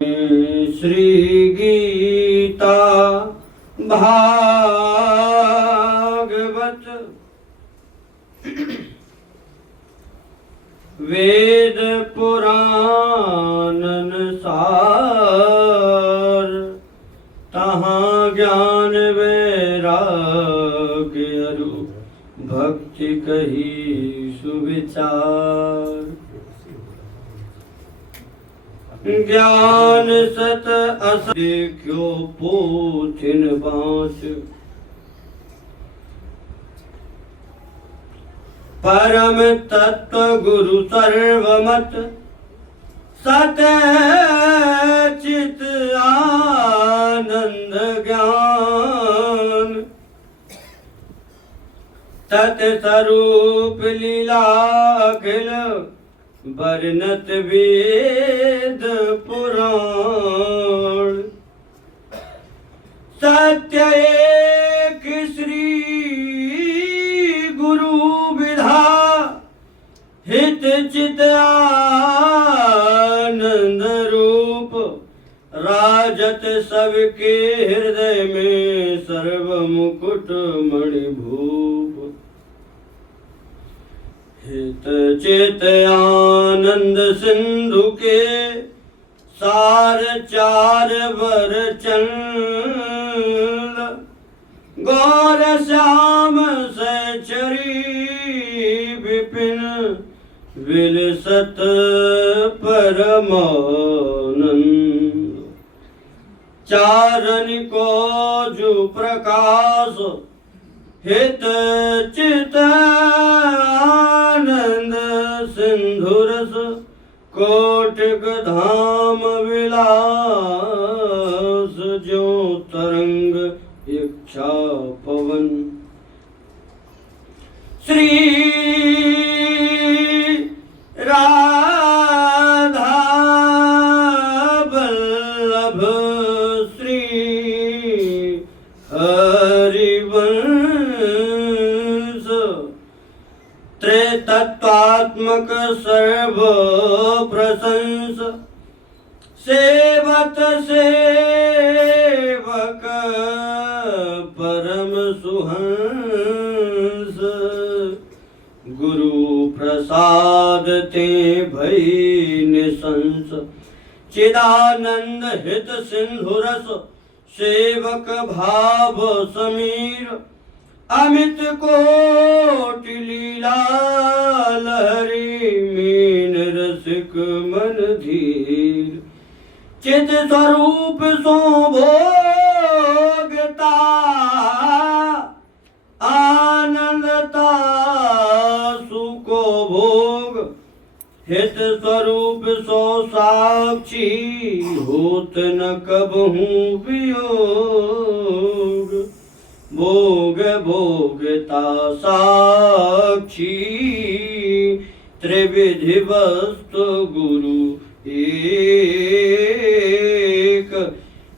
श्री गीता भागवत वेद पुराणन सार, तहाँ ज्ञान वैराग्य अरु भक्ति कही सुविचार। ज्ञान सत अस देखो पोथिन बाँस, परम तत्व गुरु सर्वमत सत चित आनंद ज्ञान। तत् स्वरूप लीला अखिल वर्णत वेद पुराण। सत्य एक श्री गुरु विधा, हित चित आनंद रूप। राजत सबके हृदय में सर्व मुकुट मणिभूप। हित चित आनंद सिंधु के सार चार वर चंद। गौर श्याम सचरी विपिन विलसत परमानंद। चारण को जो प्रकाश, हित चित आनंद सिंधुरस। कोटिक धाम विलास, जो तरंग इच्छा पवन। श्री राधा वल्लभ श्री हरिवंश। त्रैतत्वात्मक सर्व प्रशंस। सेवत सेवक परम सुहंस। गुरु प्रसाद ते भई निशंस। चिदानंद हित सिंधुरस, सेवक भाव समीर। अमित कोटि लीला लहरी, मीन रसिक मन धीर। चित स्वरूप सो भोगता, आनंदता सुको भोग। हित स्वरूप सो साक्षी, होत न कबहू वियोग। भोग भोगता साक्षी, त्रिविधि वस्तु गुरु एक।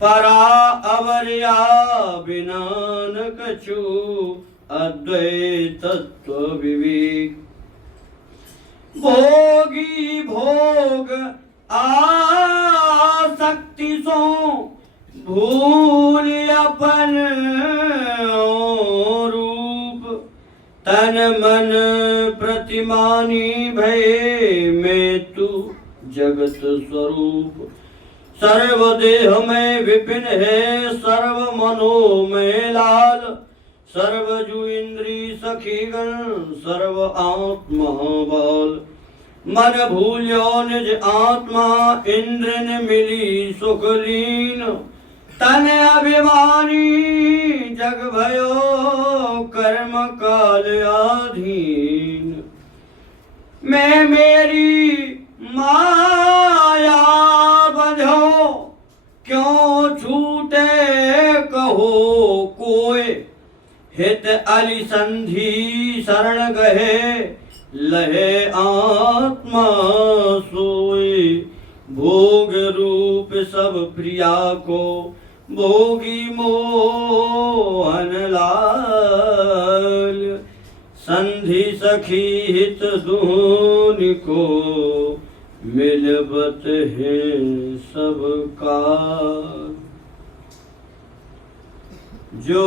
परा अवर्या बिना न कछु, अद्वैत तत्व विवेक। भोगी भोग आसक्ति सो, भूल अपन रूप। तन मन प्रतिमानी भय, में तू जगत स्वरूप। सर्व देह में विपिन है, सर्व मनो में लाल। सर्वजु इंद्री सखीगण, सर्व आत्मा बाल। मन भूल्यो निज आत्मा, इंद्र ने मिली सुखलीन। तन अभिमानी जग भयो, कर्म काल आधीन। मैं मेरी माया बंधो, क्यों छूटे कहो कोय। हित अली संधि शरण गहे, लहे आत्मा सोए। भोग रूप सब प्रिया को, भोगी मोहन लाल। संधि सखी हित दून को, मिलवत है सबका। जो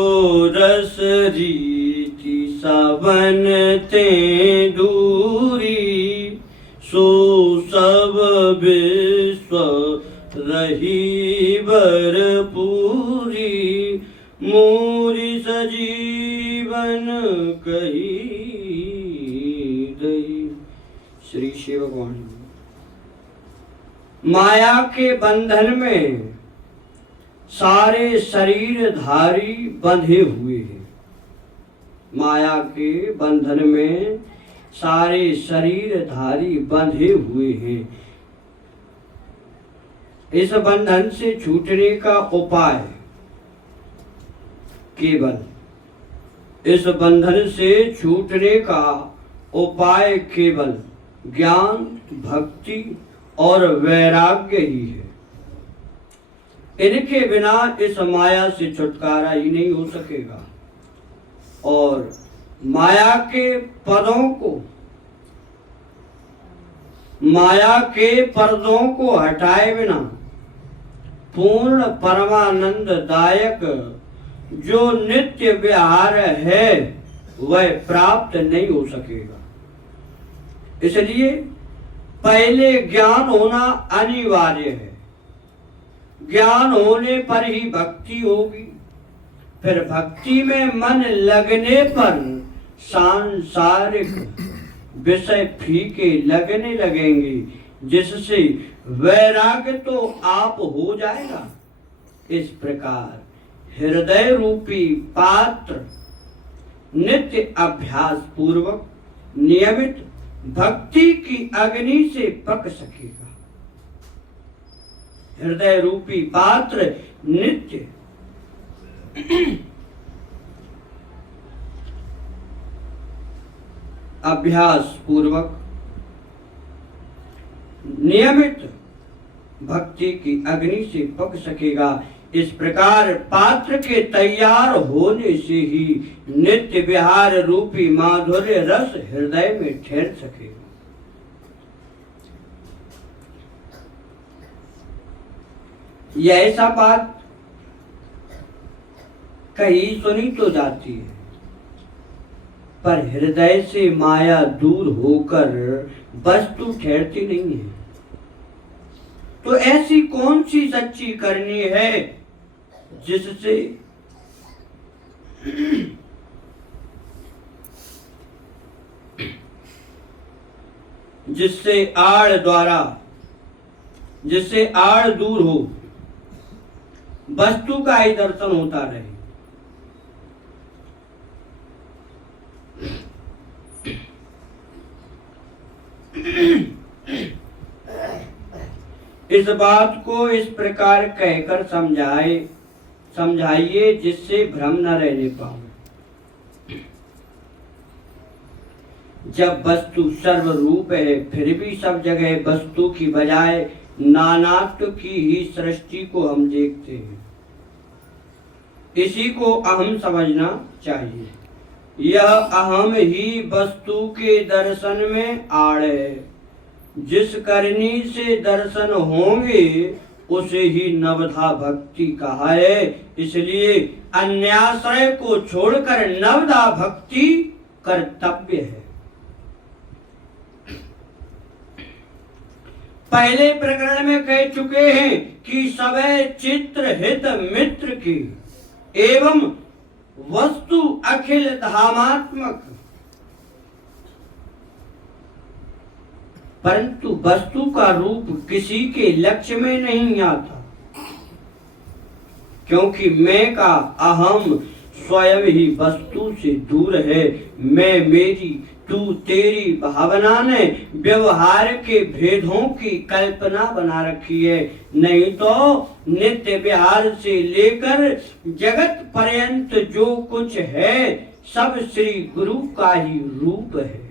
रस रीति सबनते दूरी, सो सब विश्व रही भरपूरी। मोरी सजीवन कही दई। श्री शिव वाणी। माया के बंधन में सारे शरीरधारी बंधे हुए हैं। माया के बंधन में सारे शरीरधारी बंधे हुए हैं। इस बंधन से छूटने का उपाय केवल, इस बंधन से छूटने का उपाय केवल ज्ञान, भक्ति और वैराग्य ही है। इनके बिना इस माया से छुटकारा ही नहीं हो सकेगा। और माया के पदों को, माया के पर्दों को हटाए बिना पूर्ण परमानंद दायक जो नित्य विहार है वह प्राप्त नहीं हो सकेगा। इसलिए पहले ज्ञान होना अनिवार्य है। ज्ञान होने पर ही भक्ति होगी। फिर भक्ति में मन लगने पर सांसारिक विषय फीके लगने लगेंगे, जिससे वैराग्य तो आप हो जाएगा। इस प्रकार हृदय रूपी पात्र नित्य अभ्यास पूर्वक नियमित भक्ति की अग्नि से पक सकेगा। हृदय रूपी पात्र नित्य अभ्यास पूर्वक नियमित भक्ति की अग्नि से पक सकेगा। इस प्रकार पात्र के तैयार होने से ही नित्य विहार रूपी माधुर्य रस हृदय में ठहर सकेगा। यह ऐसा बात कहीं सुनी तो जाती है, पर हृदय से माया दूर होकर वस्तु ठहरती नहीं है। तो ऐसी कौन सी सच्ची करनी है जिससे जिससे आड़ दूर हो, वस्तु का ही दर्शन होता रहे। इस बात को इस प्रकार कहकर समझाइए जिससे भ्रम न रहने पाओ। जब वस्तु सर्वरूप है, फिर भी सब जगह वस्तु की बजाय नानात्व की ही सृष्टि को हम देखते हैं। इसी को अहम समझना चाहिए। यह अहम ही वस्तु के दर्शन में आड़ है। जिस करनी से दर्शन होंगे उसे ही नवधा भक्ति कहा है। इसलिए अन्याश्रय को छोड़कर नवधा भक्ति कर्तव्य है। पहले प्रकरण में कह चुके हैं कि सवै चित्र हित मित्र की एवं वस्तु अखिल धामात्मक, परंतु वस्तु का रूप किसी के लक्ष्य में नहीं आता, क्योंकि मैं का अहम स्वयं ही वस्तु से दूर है। मैं मेरी तू तेरी भावना ने व्यवहार के भेदों की कल्पना बना रखी है। नहीं तो नित्य विहार से लेकर जगत पर्यंत जो कुछ है सब श्री गुरु का ही रूप है।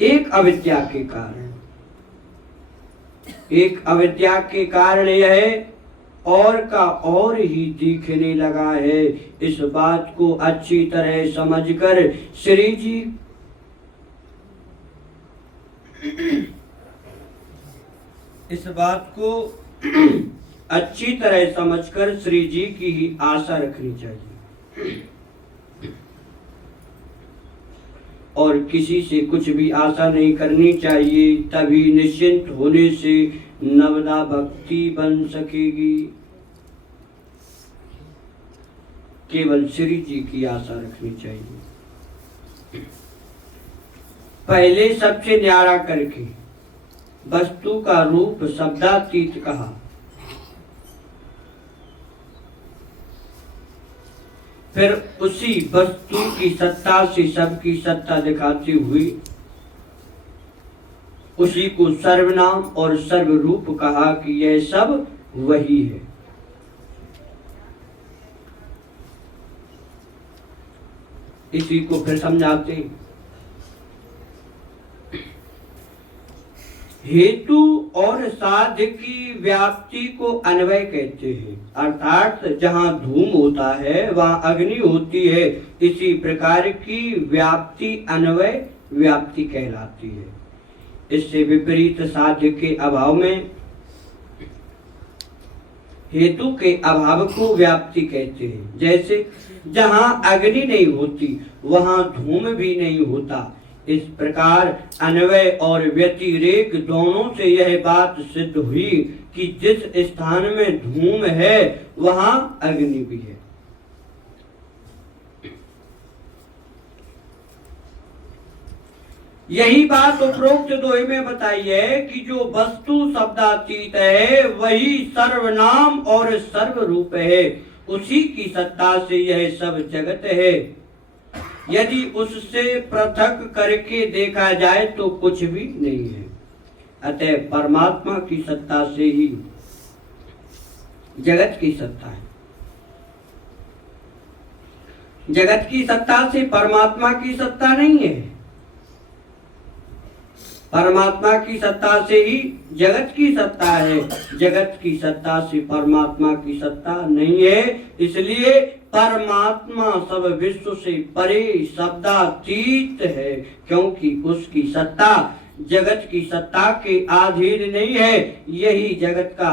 एक अविद्या के कारण यह और का और ही दिखने लगा है। इस बात को अच्छी तरह समझकर श्री जी इस बात को अच्छी तरह समझकर श्री जी की ही आशा रखनी चाहिए और किसी से कुछ भी आशा नहीं करनी चाहिए। तभी निश्चिंत होने से नवदा भक्ति बन सकेगी। केवल श्री जी की आशा रखनी चाहिए। पहले सबसे न्यारा करके वस्तु का रूप शब्दातीत कहा, फिर उसी वस्तु की सत्ता से सबकी सत्ता दिखाती हुई उसी को सर्वनाम और सर्वरूप कहा कि यह सब वही है। इसी को फिर समझाते, हेतु और साध्य की व्याप्ति को अन्वय कहते हैं, अर्थात जहाँ धूम होता है वहाँ अग्नि होती है। इसी प्रकार की व्याप्ति अन्वय व्याप्ति कहलाती है। इससे विपरीत साध्य के अभाव में हेतु के अभाव को व्याप्ति कहते हैं। जैसे जहाँ अग्नि नहीं होती वहाँ धूम भी नहीं होता। इस प्रकार अन्वय और व्यतिरेक दोनों से यह बात सिद्ध हुई कि जिस स्थान में धूम है वहाँ अग्नि भी है। यही बात उपरोक्त दोहे में बताई है कि जो वस्तु शब्दातीत है वही सर्वनाम और सर्वरूप है। उसी की सत्ता से यह सब जगत है। यदि उससे पृथक करके देखा जाए तो कुछ भी नहीं है। अतः परमात्मा की सत्ता से ही जगत की सत्ता है। जगत की सत्ता से परमात्मा की सत्ता नहीं है। परमात्मा की सत्ता से ही जगत की सत्ता है। जगत की सत्ता से परमात्मा की सत्ता नहीं है। इसलिए परमात्मा सब विश्व से परे शब्दातीत है, क्योंकि उसकी सत्ता जगत की सत्ता के अधीन नहीं है। यही जगत का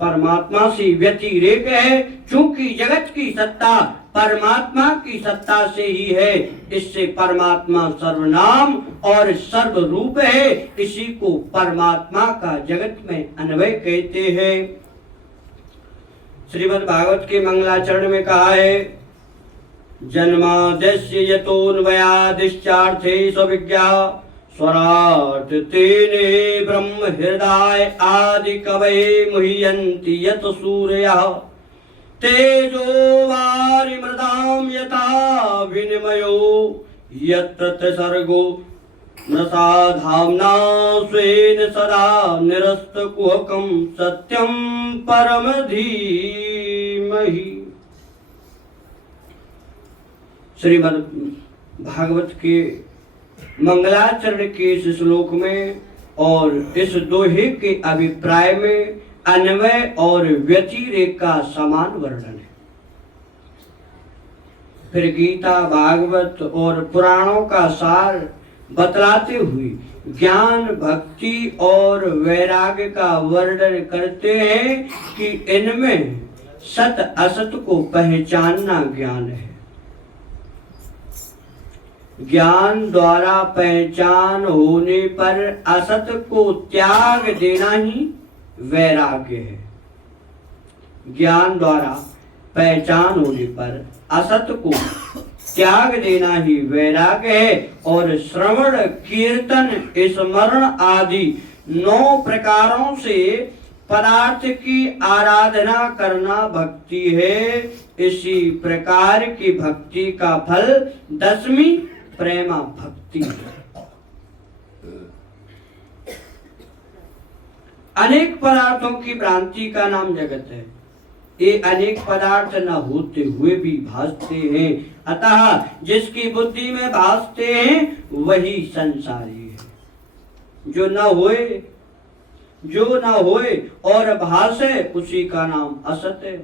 परमात्मा से व्यतिरेक है। चूंकि जगत की सत्ता परमात्मा की सत्ता से ही है, इससे परमात्मा सर्वनाम और सर्वरूप है। इसी को परमात्मा का जगत में अन्वय कहते हैं। श्रीमद् भागवत के मंगलाचरण में कहा है, जन्माद्यस्य यतोऽन्वयादिश्चार्थे स्वविज्ञा स्वराट तेने ब्रह्म हृदय आदि कवये मुह्यन्ति यत सूर्यः तेजो वारिमृदां यथा विनिमयो यत्र सर्गो न साधाम्ना स्वेन सदा निरस्तकुहकं सत्यं परम धीमहि। श्रीमद् भागवत के मंगलाचरण के इस श्लोक में और इस दोहे के अभिप्राय में अन्वय और व्यतिरेक का समान वर्णन है। फिर गीता, भागवत और पुराणों का सार बतलाते हुए ज्ञान, भक्ति और वैराग्य का वर्णन करते हैं कि इनमें सत असत को पहचानना ज्ञान है। ज्ञान द्वारा पहचान होने पर असत को त्याग देना ही वैराग्य है। ज्ञान द्वारा पहचान होने पर असत को त्याग देना ही वैराग्य है। और श्रवण, कीर्तन, स्मरण आदि 9 प्रकारों से पदार्थ की आराधना करना भक्ति है। इसी प्रकार की भक्ति का फल 10वीं प्रेमा भक्ति है। अनेक पदार्थों की भ्रांति का नाम जगत है। ये अनेक पदार्थ न होते हुए भी भासते हैं। अतः जिसकी बुद्धि में भासते हैं वही संसारी है। जो न होए और भासे उसी का नाम असत है।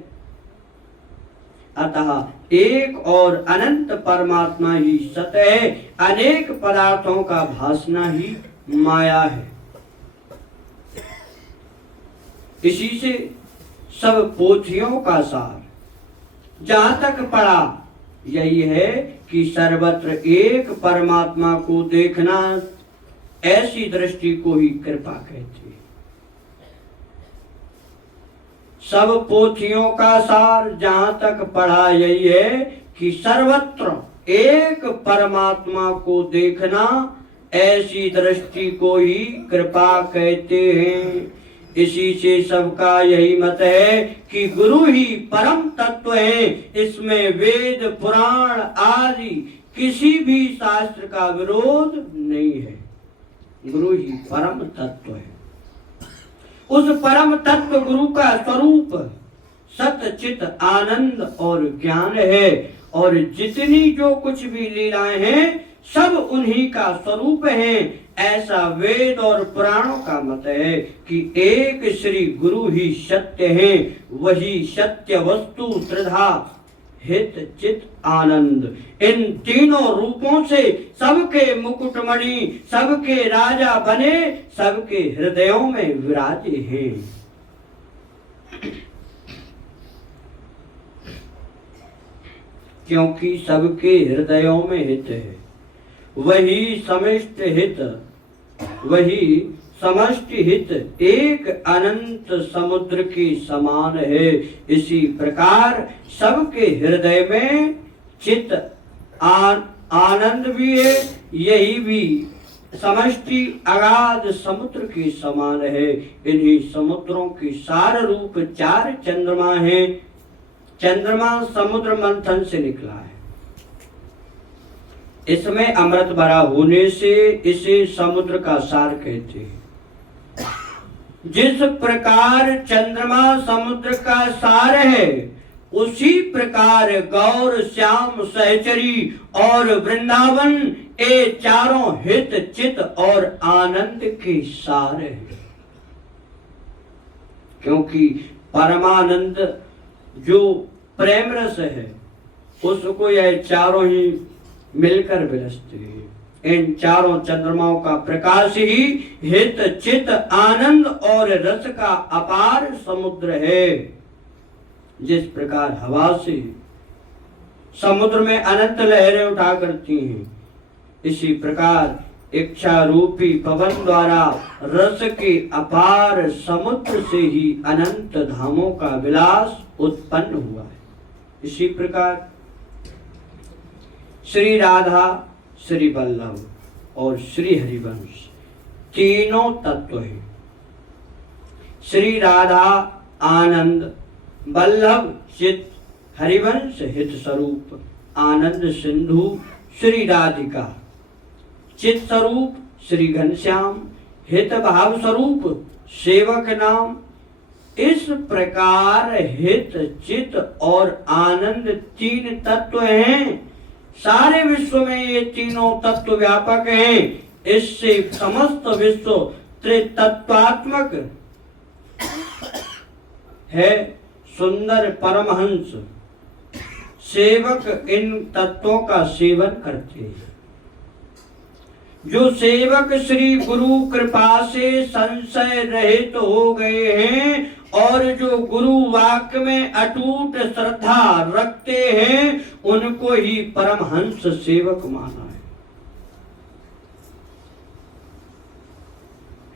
अतः एक और अनंत परमात्मा ही सत्य है, अनेक पदार्थों का भासना ही माया है। इसी से सब पोथियों का सार जहां तक पड़ा यही है कि सर्वत्र एक परमात्मा को देखना, ऐसी दृष्टि को ही कृपा कहते हैं। सब पोथियों का सार जहां तक पढ़ा यही है कि सर्वत्र एक परमात्मा को देखना, ऐसी दृष्टि को ही कृपा कहते हैं। इसी से सबका यही मत है कि गुरु ही परम तत्व है। इसमें वेद पुराण आदि किसी भी शास्त्र का विरोध नहीं है। गुरु ही परम तत्व है। उस परम तत्व गुरु का स्वरूप सत चित आनंद और ज्ञान है, और जितनी जो कुछ भी लीलाएं हैं सब उन्हीं का स्वरूप है। ऐसा वेद और पुराणों का मत है कि एक श्री गुरु ही सत्य है, वही सत्य वस्तु त्रिधा हित चित आनंद। इन तीनों रूपों से सबके मुकुटमणि, सबके राजा बने, सबके हृदयों में विराजे हैं। क्योंकि सबके हृदयों में हित है, वही समष्ट हित, वही समष्टि हित एक अनंत समुद्र के समान है। इसी प्रकार सबके हृदय में चित आनंद भी है, यही भी समष्टि अगाध समुद्र के समान है। इन्हीं समुद्रों के सार रूप चार चंद्रमा हैं। चंद्रमा समुद्र मंथन से निकला है। इसमें अमृत भरा होने से इसे समुद्र का सार कहते हैं। जिस प्रकार चंद्रमा समुद्र का सार है, उसी प्रकार गौर श्याम सहचरी और वृंदावन ये चारों हित चित और आनंद के सार है। क्योंकि परमानंद जो प्रेम रस है, उसको यह चारों ही मिलकर विरसते हैं। इन चारों चंद्रमाओं का प्रकाश ही हित चित आनंद और रस का अपार समुद्र है। जिस प्रकार हवा से समुद्र में अनंत लहरें उठा करती हैं, इसी प्रकार इच्छा रूपी पवन द्वारा रस के अपार समुद्र से ही अनंत धामों का विलास उत्पन्न हुआ है। इसी प्रकार श्री राधा, श्री वल्लभ और श्री हरिवंश तीनों तत्व हैं। श्री राधा आनंद, वल्लभ चित, हरिवंश हित स्वरूप, आनंद सिंधु श्री राधिका, चित स्वरूप श्री घनश्याम, हित भाव स्वरूप सेवक नाम। इस प्रकार हित चित और आनंद तीन तत्व हैं। सारे विश्व में ये तीनों तत्व व्यापक हैं। इससे समस्त विश्व त्रितत्वात्मक है। सुंदर परमहंस सेवक इन तत्वों का सेवन करते हैं। जो सेवक श्री गुरु कृपा से संशय रहित हो गए हैं और जो गुरु वाक्य में अटूट श्रद्धा रखते हैं, उनको ही परमहंस सेवक माना है।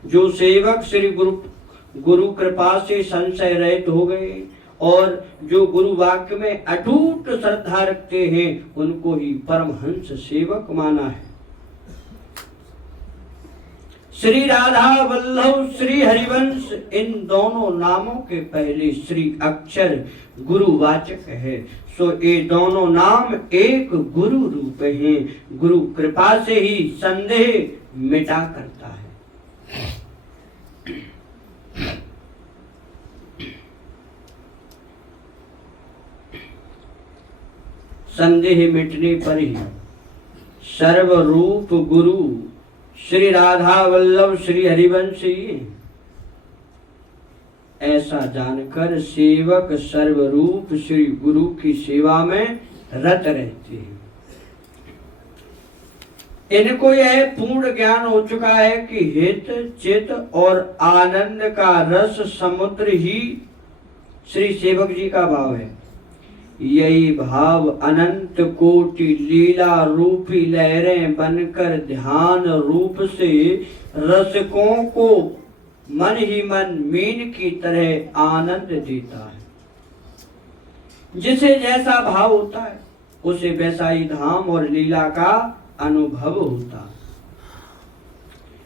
जो सेवक श्री गुरु कृपा से संशय रहित हो गए और जो गुरु वाक्य में अटूट श्रद्धा रखते हैं, उनको ही परमहंस सेवक माना है। श्री राधा वल्लभ श्री हरिवंश इन दोनों नामों के पहले श्री अक्षर गुरुवाचक है। सो ये दोनों नाम एक गुरु रूप हैं। गुरु कृपा से ही संदेह मिटा करता है। संदेह मिटने पर ही सर्वरूप गुरु श्री राधा वल्लभ श्री हरिवंश ही। ऐसा जानकर सेवक सर्वरूप श्री गुरु की सेवा में रत रहते हैं। इनको यह पूर्ण ज्ञान हो चुका है कि हित चित और आनंद का रस समुद्र ही श्री सेवक जी का भाव है। यही भाव अनंत कोटि लीला रूपी लहरें बनकर ध्यान रूप से रसिकों को मन ही मन मीन की तरह आनंद देता है। जिसे जैसा भाव होता है उसे वैसा ही धाम और लीला का अनुभव होता।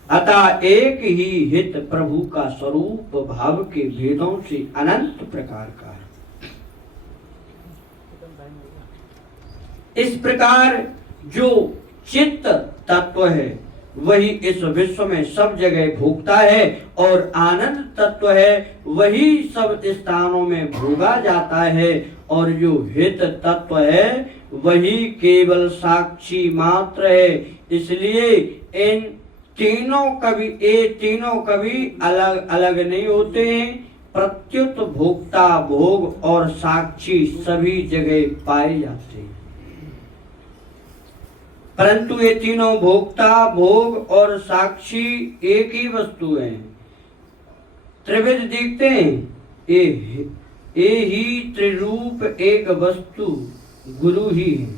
अतः एक ही हित प्रभु का स्वरूप भाव के भेदों से अनंत प्रकार का है। इस प्रकार जो चित्त तत्व है वही इस विश्व में सब जगह भोगता है और आनंद तत्व है वही सब स्थानों में भोगा जाता है और जो हित तत्व है वही केवल साक्षी मात्र है। इसलिए इन तीनों कभी अलग अलग नहीं होते हैं। प्रत्युत भोक्ता भोग और साक्षी सभी जगह पाए जाते हैं, परंतु ये तीनों भोक्ता भोग और साक्षी एक ही वस्तु है। त्रिविध देखते हैं, ये ही त्रिरूप एक वस्तु गुरु ही है।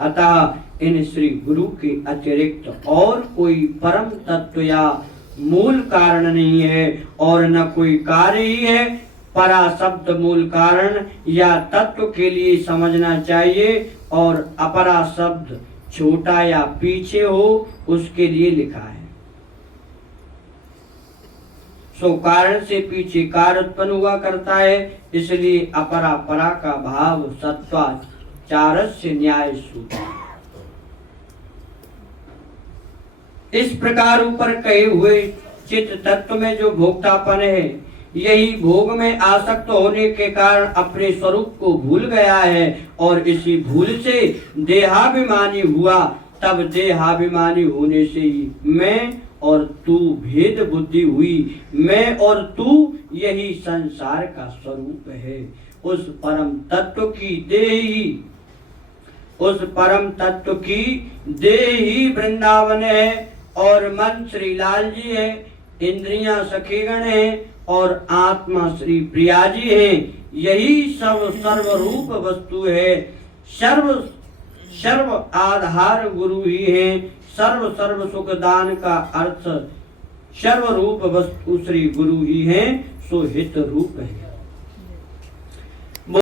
अतः इन श्री गुरु के अतिरिक्त और कोई परम तत्व या मूल कारण नहीं है और न कोई कार्य ही है। परा शब्द मूल कारण या तत्व के लिए समझना चाहिए और अपरा शब्द छोटा या पीछे हो उसके लिए लिखा है। सो कारण से पीछे कार्य उत्पन्न हुआ करता है, इसलिए अपरा परा का भाव सत्वाचारस्य न्याय सूत्र। इस प्रकार ऊपर कहे हुए चित्त तत्व में जो भोक्तापन है यही भोग में आसक्त होने के कारण अपने स्वरूप को भूल गया है और इसी भूल से देहाभिमानी हुआ। तब देहाभिमानी होने से ही मैं और तू भेद बुद्धि हुई। मैं और तू यही संसार का स्वरूप है। उस परम तत्व की देह ही वृंदावन है और मन श्री लाल जी है, इंद्रियां सखीगण है और आत्मा श्री प्रिया जी है। यही सब सर्वरूप वस्तु है। सर्व आधार गुरु ही है। सर्व सुख दान का अर्थ सर्वरूप वस्तु श्री गुरु ही है। सो हित रूप है।